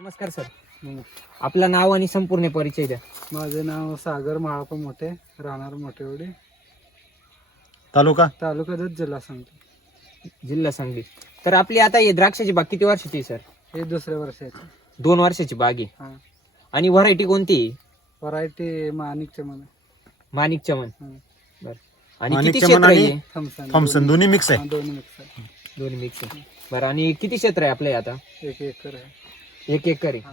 नमस्कार सर. आपलं नाव आणि संपूर्ण परिचय द्या. माझे नाव सागर माळापा मोठे राहणार मोठेवडी. तालुका? तालुका जत जिल्हा सांगतो जिल्हा सांगली. तर आपली आता ही द्राक्षाची बाग किती वर्षाची आहे, सर? हे दुसऱ्या वर्षाचे. दोन वर्षाची बाग आहे. हा. आणि व्हरायटी कोणती आहे? व्हरायटी माणिक चमन. माणिक चमन. हं. बर. आणि माणिक किती चमन क्षेत्र आहे आणि- हे? थॉम्सन. थॉम्सन दोन्ही मिक्स आहे. दोन्ही मिक्स आहे. दोन मिक्स आहे. बरं आणि किती क्षेत्र आहे आपलं हे आता? एक एकर आहे. एक हा.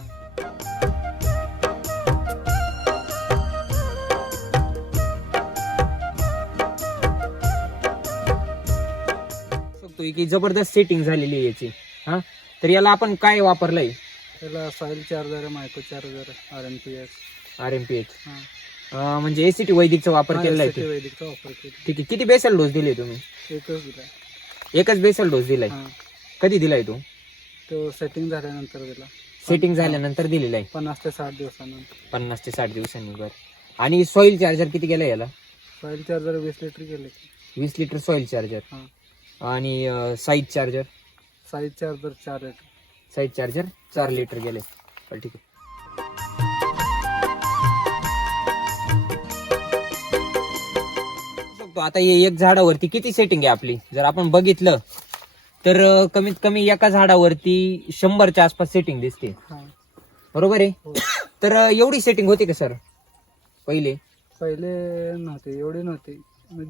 शकतो की जबरदस्त सेटिंग झालेली आहे याची. हा? तर याला आपण काय वापरलंय? त्याला soil charger micro charger R N P S R M P H म्हणजे एसीटी वैदिकचा वापर केलेला आहे ते. वैदिकचा वापर केला ठीक आहे. किती बेसल डोस दिले तुम्ही? एकच दिला एकच बेसल डोस दिलाय. हा. कधी दिलाय तो? तो सेटिंग झाल्यानंतर दिला. सेटिंग झाल्यानंतर दिलेला आहे. पन्नास ते साठ दिवसानंतर. पन्नास ते साठ दिवसांनी बरं. आणि सॉइल चार्जर किती गेलं याला? सॉइल चार्जर वीस लिटर गेले वीस लिटर सॉइल चार्जर हा. आणि साईज चार्जर साईज चार्जर चार लिटर साईज चार्जर चार लिटर गेले बरं ठीक आहे. बघतो आता हे एक झाडावरती किती सेटिंग आहे आपली? जर आपण बघितलं तर अं, कमीत कमी एका झाडावरती शंभरच्या आसपास सेटिंग दिसते. हा. बरोबर आहे? हो. तर अं, एवढी सेटिंग होती का सर पहिले? पहिले नव्हते एवढी नव्हती.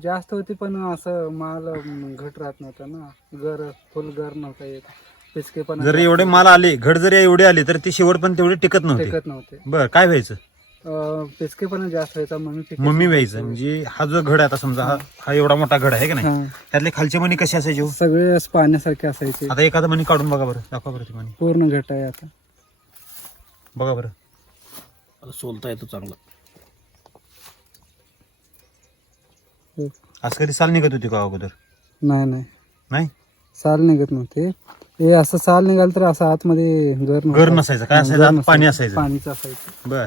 जास्त होती पण असं माल अं, घट राहत नव्हता ना. गर फुल गर नव्हता येत. पिचके पण जर एवढे माल आले घड जरी एवढे आले तर ती शेवट पण तेवढे टिकत नव्हते. टेकत नव्हते. बर काय व्हायचं? पिचके पण जास्त व्हायचा मम्मी मम्मी व्हायचं. म्हणजे हा जो घड आहे आता समजा हा हा एवढा मोठा घड आहे का नाही? हा. त्यातले खालचे मणी कसे असायचे हो? सगळे पाण्यासारखे असायचे. आता एखादा मणी काढून बघा बरं. दाखवा बरं ती मणी. पूर्ण घट आहे आता. बघा बरं. सोलता येतो चांगला. हो. असं कधी साल निघत होती का अगोदर? नाही नाही. नाही? साल निघत नव्हते. हे असं साल निघाल तर असं आतमध्ये घर नव्हतं. घर नसायचं. काय हा, असायचं? घर आत नसायचं. पाणी असायचं. पाणीच असायचं. बर.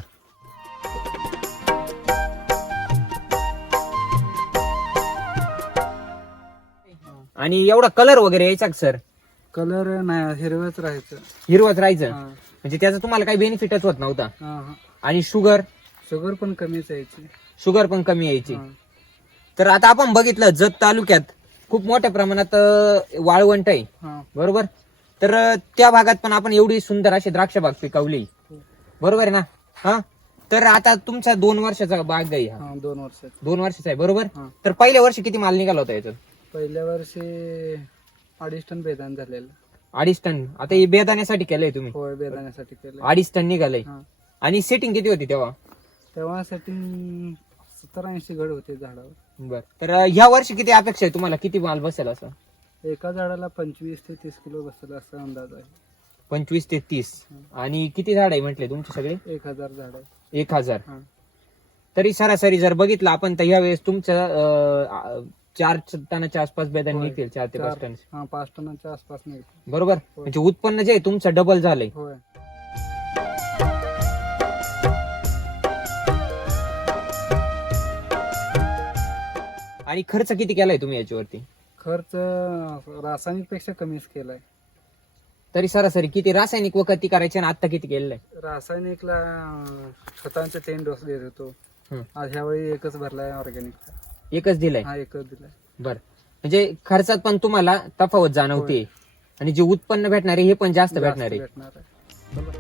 आणि एवढा कलर वगैरे यायचा का सर कलर नाही हिरवच राहायचं. हिरवत राहायचं? हा. म्हणजे त्याचा तुम्हाला काही बेनिफिटच होत नव्हता? हा, हा. आणि शुगर शुगर पण कमीच यायची. शुगर पण कमी यायची. हा. तर आता आपण बघितलं जत तालुक्यात खूप मोठ्या प्रमाणात अं, वाळवंट आहे. हा. बरोबर? तर अं, त्या भागात पण आपण एवढी सुंदर अशी द्राक्ष बाग पिकवली. बरोबर आहे ना? हा? तर आता तुमचा दोन वर्षाचा बाग आहे हा. हा दोन वर्षात दोन वर्षाचा आहे बरोबर? हा. तर पहिल्या वर्षी किती माल निघाला होता याच्यात पहिल्या वर्षी अडीच टन बेदान झालेलं. अडीच टन? आता हे बेदाण्यासाठी केलंय तुम्ही. होय बेदाण्यासाठी केलं अडीच टन निघालंय. हा. आणि सेटिंग किती होती तेव्हा? तेव्हा सेटिंग सत्तर ऐंशी घड होते झाडावर. बर. तर ह्या वर्षी किती अपेक्षा आहे तुम्हाला? किती माल बसेल असं? एका झाडाला पंचवीस ते तीस किलो बसला असा अंदाज आहे. पंचवीस ते तीस. आणि किती झाड आहे म्हटले तुमचे सगळे? एक हजार झाड आहे. एक हजार. हा. तरी सरासरी जर बघितलं आपण तर ह्या वेळेस तुमचं अं, चार टनाच्या आसपास होय. निघतील चार ते पाच चार- टन हा पाच टनाच्या आसपास नाही बरोबर? म्हणजे उत्पन्न जे आहे तुमचं डबल झालंय. होय. आणि खर्च किती केलाय तुम्ही याच्यावरती? खर्च रासायनिकपेक्षा कमीच केलाय. तरी सरासरी किती? रासायनिक व खती करायचे आणि आता किती केलेलं आहे? रासायनिकला खतांचे तीन डोस देत होतो. आज ह्यावेळी एकच भरलाय ऑर्गॅनिकचा. एकच दिलंय. हा एकच दिलाय. बर. म्हणजे खर्चात पण तुम्हाला तफावत जाणवते. आणि जे उत्पन्न भेटणार आहे हे पण जास्त भेटणार. आहे भेटणार आहे. चला.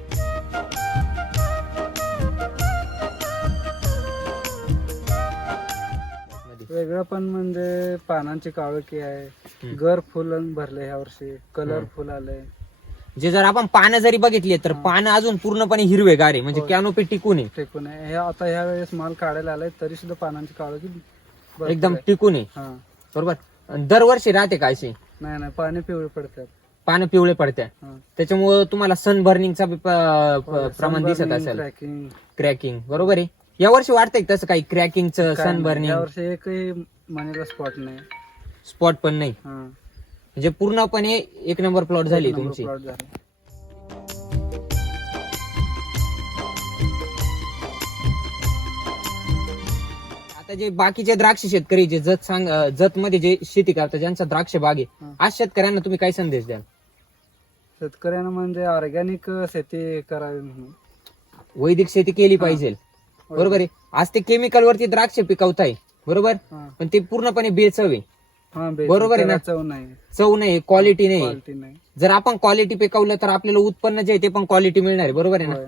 वेगळं पण म्हणजे पानांची काळोखी आहे. गर फुल भरले ह्या वर्षी. कलर फुल आलंय जे जर आपण पानं जरी बघितली तर पानं अजून पूर्णपणे हिरवेगार आहे. म्हणजे. कॅनोपी टिकून आहे. टेकून आहे. हे आता ह्या वेळेस माल काढायला आलाय तरी सुद्धा पानांची काळोखी एकदम आहे. टिकून आहे हा बरोबर आणि दरवर्षी राहते काय अशी नाही नाही पाणी पिवळे पडतात पानं पिवळे पडत्या हा. त्याच्यामुळे तुम्हाला सन बर्निंगचा प्रमाण दिसत असेल. क्रॅकिंग बरोबर आहे या वर्षी वाटतंय का तसं काही क्रॅकिंगचं सन. बर्निंग यावर्षी एकही मनीला स्पॉट नाही स्पॉट पण नाही हा. म्हणजे पूर्णपणे एक नंबर प्लॉट झाली तुमची झाला. आता जे बाकीचे द्राक्ष शेतकरी जे जत सांग जत मध्ये जे शेती करतात ज्यांचा द्राक्ष बाग आहे हं. आज शेतकऱ्यांना तुम्ही काय संदेश द्याल? शेतकऱ्यांना म्हणजे ऑर्गॅनिक शेती करावी म्हणून. वैदिक शेती केली पाहिजे. बरोबर आहे? आज ते केमिकल वरती द्राक्ष पिकवताय बरोबर? हा. पण ते पूर्णपणे बेचव आहे. हा बरोबर आहे ना? त्याला चव नाही. चव नाही क्वालिटी नाही. क्वालिटी नाही. जर आपण क्वालिटी पिकवलं तर आपल्याला उत्पन्न जे आहे ते पण क्वालिटी मिळणार आहे बरोबर आहे ना? होय.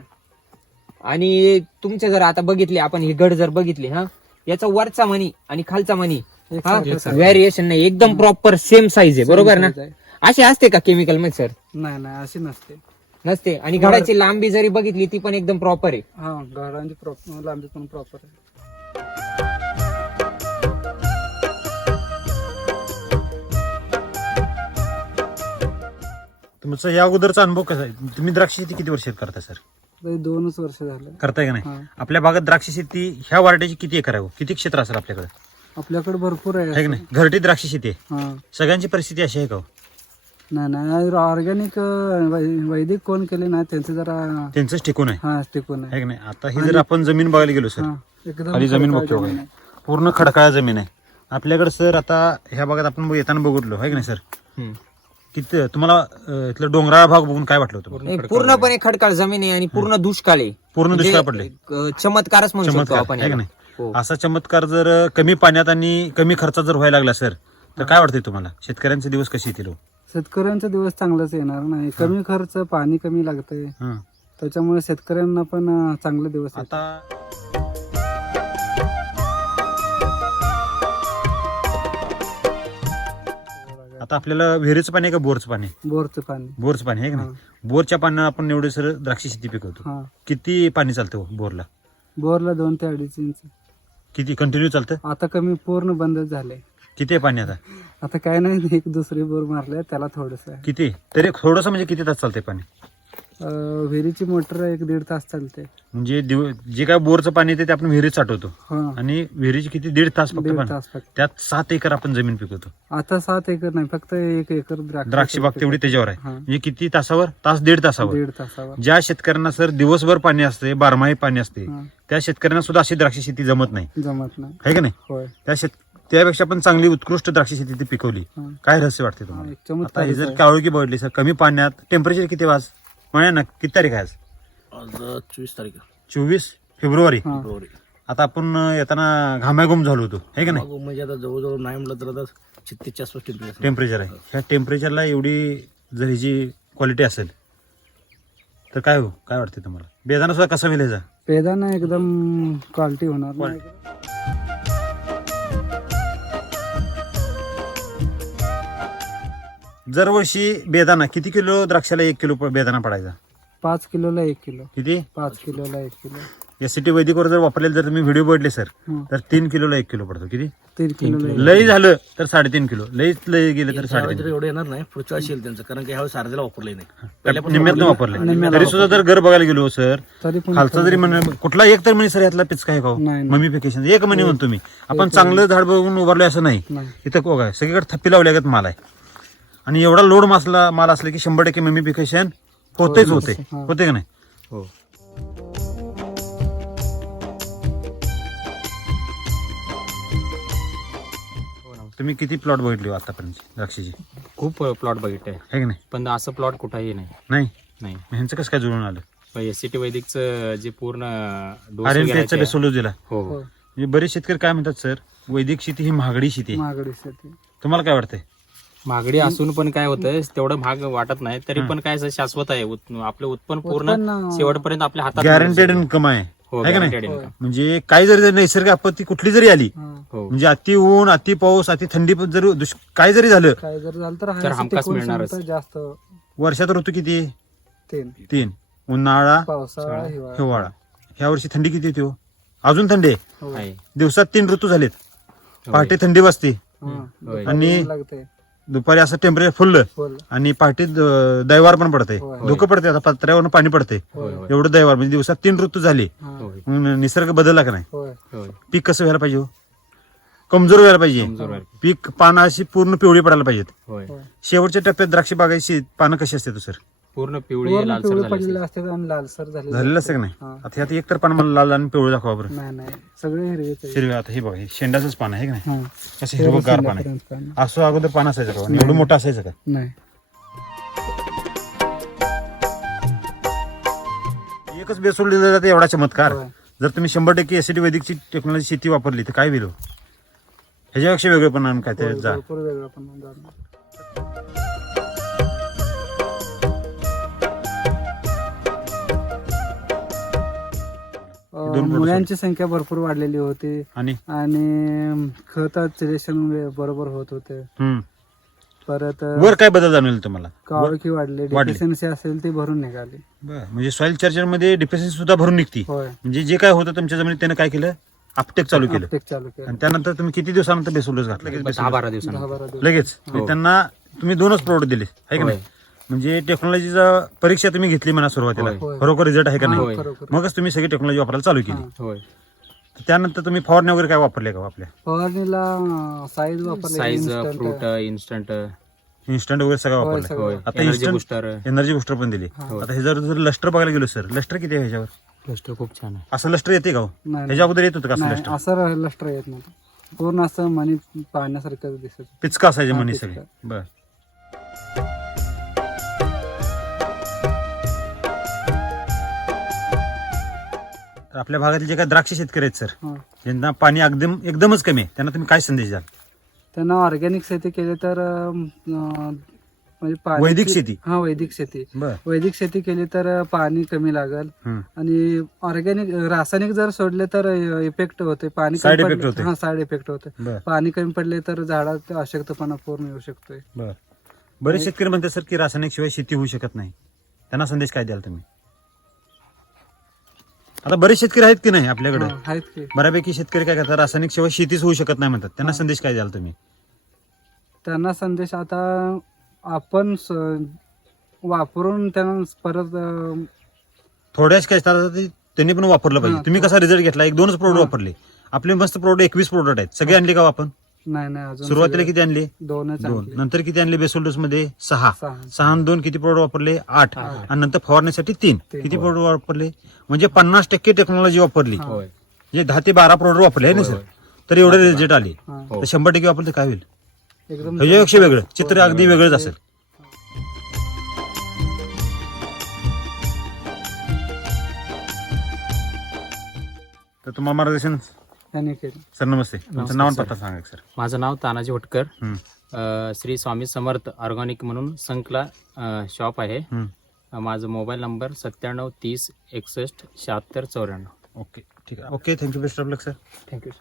आणि तुमचे जर आता बघितले आपण ही गड जर बघितली हा? याचा वरचा मनी आणि खालचा मनी हा. व्हेरिएशन नाही एकदम प्रॉपर सेम साईज आहे बरोबर ना. अशी असते का केमिकलमध्ये सर नाही नाही अशी नसते. नसते. आणि घडाची लांबी जरी बघितली ती पण एकदम प्रॉपर आहे. हा घरांची प्रॉप- लांबी पण प्रॉपर आहे. तुमचा या अगोदरचा अनुभव कसा आहे? तुम्ही द्राक्ष शेती किती वर्षात करता सर दोनच वर्ष झालं. करताय का नाही? हा. आपल्या भागात द्राक्ष शेती ह्या वार्डाची किती एकर आहे हो? किती क्षेत्र असेल आपल्याकडे? आपल्याकडे भरपूर आहे. आहे का नाही? घरटी द्राक्ष शेती आहे. हा. सगळ्यांची परिस्थिती अशी आहे का हो? नाही नाही. ऑर्गॅनिक वैदिक कोण केले ना त्यांचे जरा त्यांचंच टिकून आहे. हा टिकून आहे. आहे का नाही? आता ही जर आपण जमीन बघायला गेलो सर हा एकदम खाली जमीन बघतो बघा. पूर्ण खडकाळ जमीन आहे. आपल्याकडे सर आता ह्या भागात आपण येताना बघितलो आहे का नाही सर. किती तुम्हाला अं, इथलं डोंगराळ भाग बघून काय वाटलं होतं नाही, पूर्णपणे खडकाळ जमीन आहे आणि पूर्ण दुष्काळ आहे पूर्ण म्हणजे दुष्काळ पडले अं, चमत्कारच म्हणू शकतो चमत्कार आपण आहे का याला. नाही हो. असा चमत्कार जर कमी पाण्यात आणि कमी खर्चात जर व्हायला लागला सर तर काय वाटतंय तुम्हाला शेतकऱ्यांचे दिवस कसे येतील हो? शेतकऱ्यांचा दिवस चांगलाच येणार नाही कमी खर्च पाणी कमी लागतंय हं. त्याच्यामुळे शेतकऱ्यांना पण अं, चांगले दिवस. आता आता आपल्याला विहिरीचं पाणी आहे का बोरचं पाणी? बोरचं पाणी. बोरचं पाणी आहे का नाही? बोरच्या पाण्यानं आपण एवढे सर द्राक्ष शेती पिकवतो. हा. किती पाणी चालतं हो बोरला? बोरला दोन ते अडीच इंच. किती? कंटिन्यू चालतं? आता कमी पूर्ण बंद झाले किती आहे पाणी आता? आता काय नाही एक दुसरी बोर मारले त्याला थोडस किती? तरी थोडंसं म्हणजे किती तास चालतंय पाणी? विहिरीची मोटर एक दीड तास चालते. म्हणजे दिव- जे काय बोरचं पाणी येते ते आपण विहिरीत साठवतो. हा. आणि विहिरीची किती? दीड तास फक्त दीड पाणी. तास फक्त. त्यात सात एकर आपण जमीन पिकवतो. आता सात एकर नाही फक्त एक एकर द्राक्ष बाग तेवढी त्याच्यावर आहे. हा. म्हणजे किती तासावर? तास दीड तासावर. दीड तासावर. ज्या शेतकऱ्यांना सर दिवसभर पाणी असते बारमाही पाणी असते हा, त्या शेतकऱ्यांना सुद्धा अशी द्राक्ष शेती जमत नाही. जमत नाही. आहे का नाही? होय. त्या शेत त्यापेक्षा पण चांगली उत्कृष्ट द्राक्ष शेती ती पिकवली. हा. काय रहस्य वाटते हा, तुम्हाला एक आता चमत्कार हे जर काळोखी बघितली सर कमी पाण्यात टेम्परेचर किती वाज? म्हणे ना? किती तारीख आहे आज? आज चोवीस तारीख आहे, चोवीस फेब्रुवारी. हा. फेब्रुवारी. आता आपण अं, येताना घामाघूम झालो होतो. आहे का नाही? मग म्हणजे आता जवळजवळ नाही म्हटलं तर आता छत्तीसच्या आसपास टेम्परेचर टेम्परेचर आहे. ह्या टेम्परेचरला एवढी जर ह्याची क्वालिटी असेल तर काय हो? काय वाटते तुम्हाला? बेदाना सुद्धा कसा मिळायचा पेदाना एकदम क्वालिटी होणार नाही. दरवर्षी बेदाना किती किलो द्राक्षाला एक किलो प- बेदाना पडायचा? पाच किलोला एक किलो. किती? पाच किलोला एक किलो. एस सी टी वैदिकवर जर वापरलेलं जर तुम्ही व्हिडिओ बघितले सर हं. तर तीन किलोला एक किलो पडतो. किती? तीन किलोला एक. लई झालं तर साडेतीन किलो. लईच लई गेलं तर साडेतीन एवढं येणार नाही पुढच्या वर्षी येईल त्यांचं कारण की ह्यावेळी सारथीला वापरलंय नाही. पहिल्यापासून निम्म्यातनं वापरलं वापरले तरी सुद्धा जर घर बघायला गेलो सर तरी पण खालचा जरी म्हणे कुठला एक तर म्हणे सर यातला पिचका आहे का नाही, नाही. ममिफिकेशन एक म्हणे म्हणतो मी. आपण चांगलं झाड बघून उभारलोय असं नाही. नाही. इथं बघा सगळीकडे थप्पी लावल्यागत माल आहे. आणि एवढा लोड मासला माल असला की शंभर टक्के मेमिफिकेशन होतेच होते. होते. का नाही? हो. तुम्ही किती प्लॉट बघितले हो आतापर्यंत द्राक्षाची? खूप प्लॉट बघितलंय आहे की नाही? पण असं प्लॉट कुठंही नाही. नाही? नाही. ह्यांचं कसं काय जुळून आलं? एस सी टी वैदिकचं जे पूर्ण बेसोलो दिला. हो. म्हणजे बरेच शेतकरी काय म्हणतात सर वैदिक शेती ही महागडी शेती. महागडी शेती. तुम्हाला काय वाटतंय? महागडी असून पण काय होतंय तेवढं महाग वाटत नाही तरी पण काय असं शाश्वत आहे उत- आपलं उत्पन्न पूर्ण शेवटपर्यंत आपल्या हातात गॅरंटेड. इन्कम आहे हो आहे का नाही? income. म्हणजे काही जरी जर नैसर्गिक आपत्ती कुठली जरी आली हा. म्हणजे अति ऊन अति पाऊस अति थंडी पण जर दुष्- काय जरी झालं काय जर झालं तर हमखास टिकून मिळणारच. क्षमता जास्त वर्षात ऋतू किती तीन तीन उन्हाळा पावसाळा हिवाळा हिवाळा ह्या वर्षी थंडी किती होती हो अजून थंडी आहे हो. आहे. दिवसात तीन ऋतू झालेत होय. पहाटे थंडी वाजते हा. होय. आणि- लागते दुपारी असं टेम्परेचर फुललं फुल आणि पहाटे दैवार पण पडते. धुकं पडते आता पत्र्यावरून पाणी पडते. एवढं दैवार म्हणजे दिवसात तीन ऋतू झाले हा. निसर्ग बदलला का नाही. पीक कसं व्हायला पाहिजे हो? कमजोर व्हायला पाहिजे. पीक पानं अशी पूर्ण पिवळी पडायला पाहिजेत. शेवटच्या टप्प्यात द्राक्षी बागायची पानं कशी असते सर पूर्ण पिवळी आहे, पूर्ण लालसर पिवळे झाली आणि लालसर झालेलं असतं. की नाही? आता हे पान मला लाल आणि पिवळं दाखवा बरं. नाही नाही. सगळे हिरवे आहे. आता हे बघा हे पान आहे है की नाही? हा. हिरवं गार पान आहे. असं अगोदर पान असायचं का? एवढं मोठं असायचं का? नाही. एकच बेस लिहिलं जाते एवढा चमत्कार. जर तुम्ही शंभर टक्के एसिडी वैदिकची टेक्नॉलॉजी शेती वापरली तर काय बिलो हो? ह्याच्यापेक्षा वेगळेपणा काय ते जा. भरपूर मुळ्यांची संख्या भरपूर वाढलेली होती. आणि? आणि खतात सिलेक्शन बरोबर होत होते. परत वर काय बदल जाणवेल तुम्हाला? काळोखी वाढली वाढली. डिफिशियन्सी असेल ती भरून निघाली. म्हणजे सॉइल चार्जरमध्ये डिफिशियन्सी सुद्धा भरून निघती. होय. म्हणजे जे काय होतं तुमच्या जमिनीत त्यानं काय केलं? अपटेक चालू केलं. अपटेक चालू केलं. आणि त्यानंतर तुम्ही किती दिवसानंतर बेसोलच घातलं? बेसोलस. बारा दिवस लगेच. म्हणजे त्यांना तुम्ही दोनच प्रोडक्ट दिले. आहे का. नाही? म्हणजे टेक्नॉलॉजीचा परीक्षा तुम्ही घेतली म्हणा सुरुवातीला. होय. खरोखर रिझल्ट आहे का हा, नाही खरोखर. मगच तुम्ही सगळी टेक्नॉलॉजी वापरायला चालू केली. हा. होय. त्यानंतर तुम्ही फवारणी वगैरे काय वापरले का आपल्या? फवारणीला साईज वापरली size instant. Fruit instant instant वगैरे सगळं होय, वापरलं. सगळं. होय. आता energy instant- booster energy booster पण दिली. आता हे जर जर लस्टर बघायला गेलो सर लस्टर किती आहे ह्याच्यावर? बुस्टर खूप छान आहे. असं लस्टर येते का हो? नाही, ह्याच्या अगोदर येत होतं का असं नाही लस्टर असं लष्टर येत नव्हतं. पूर्ण असं मनी पाहण्यासारखं दिसत पिचका असायचे हा, म्हणे पिचका. सगळे. बर. तर आपल्या भागातील जे काही द्राक्ष शेतकरी आहेत सर हा. ज्यांना पाणी एकदम एकदमच कमी आहे. त्यांना तुम्ही काय संदेश द्याल? त्यांना ऑर्गॅनिक शेती केली तर अं, अं, म्हणजे वैदिक शेती? हा वैदिक शेती. बर. वैदिक शेती केली तर पाणी कमी लागल. आणि ऑर्गॅनिक रासायनिक जर सोडले तर इफेक्ट होते. पाणी कमी Side effect पडले- होते. हा साईड इफेक्ट होते. बर. पाणी कमी पडले तर झाडात अशक्तपणा पूर्ण येऊ शकतोय. बर. बरेच शेतकरी म्हणतात सर की रासायनिक शिवाय शेती होऊ शकत नाही. त्यांना संदेश काय द्याल तुम्ही? आता बरेच शेतकरी आहेत की नाही आपल्याकडे? हा, आहेत की. बऱ्यापैकी शेतकरी काय करतात रासायनिक शिवाय शेतीच होऊ शकत नाही म्हणतात. त्यांना हा. संदेश काय द्याल तुम्ही? त्यांना संदेश आता आपण स- वापरून त्यांना परत अं, थोड्याच काय असतात ते त्यांनी पण वापरलं पाहिजे. हा. तुम्ही कसा रिझल्ट घेतला? एक दोनच प्रोडक्ट हा. वापरले. आपले मस्त प्रोडक्ट एकवीस प्रोडक्ट आहेत. सगळे आणले का आपण? नाही नाही अजून सुरुवातीला सगळे किती आणले? दोनच दोन. आणले. नंतर किती आणले बेसोल्डोस मध्ये? सहा. सहा. सहा आणि दोन किती प्रोडक्ट वापरले? आठ. आठ. आणि नंतर फवारण्यासाठी तीन. तीन. किती प्रोडक्ट वापरले? म्हणजे पन्नास टक्के टेक्नॉलॉजी वापरली. हा. होय. म्हणजे दहा ते बारा प्रोडक्ट वापरले आहे ना होय, सर. तर एवढे रिझल्ट आले. हा. हो. तर शंभर टक्के वापरले काय होईल? एकदम ह्याच्यापेक्षा वेगळं. चित्र अगदी वेगळंच असेल. तर तुम्हाला मार्गदर्शन सर नमस्ते. तुमचं नाव आणि. पत्ता सांगा सर. माझं नाव तानाजी होटकर. अ, श्री स्वामी समर्थ ऑर्गॅनिक म्हणून संकला शॉप आहे. अ, माझा मोबाईल नंबर सत्त्याण्णव तीस एकसष्ट शहात्तर चौऱ्याण्णव. ओके. ठीक आहे. Okay. Thank you. Best of luck sir. Thank you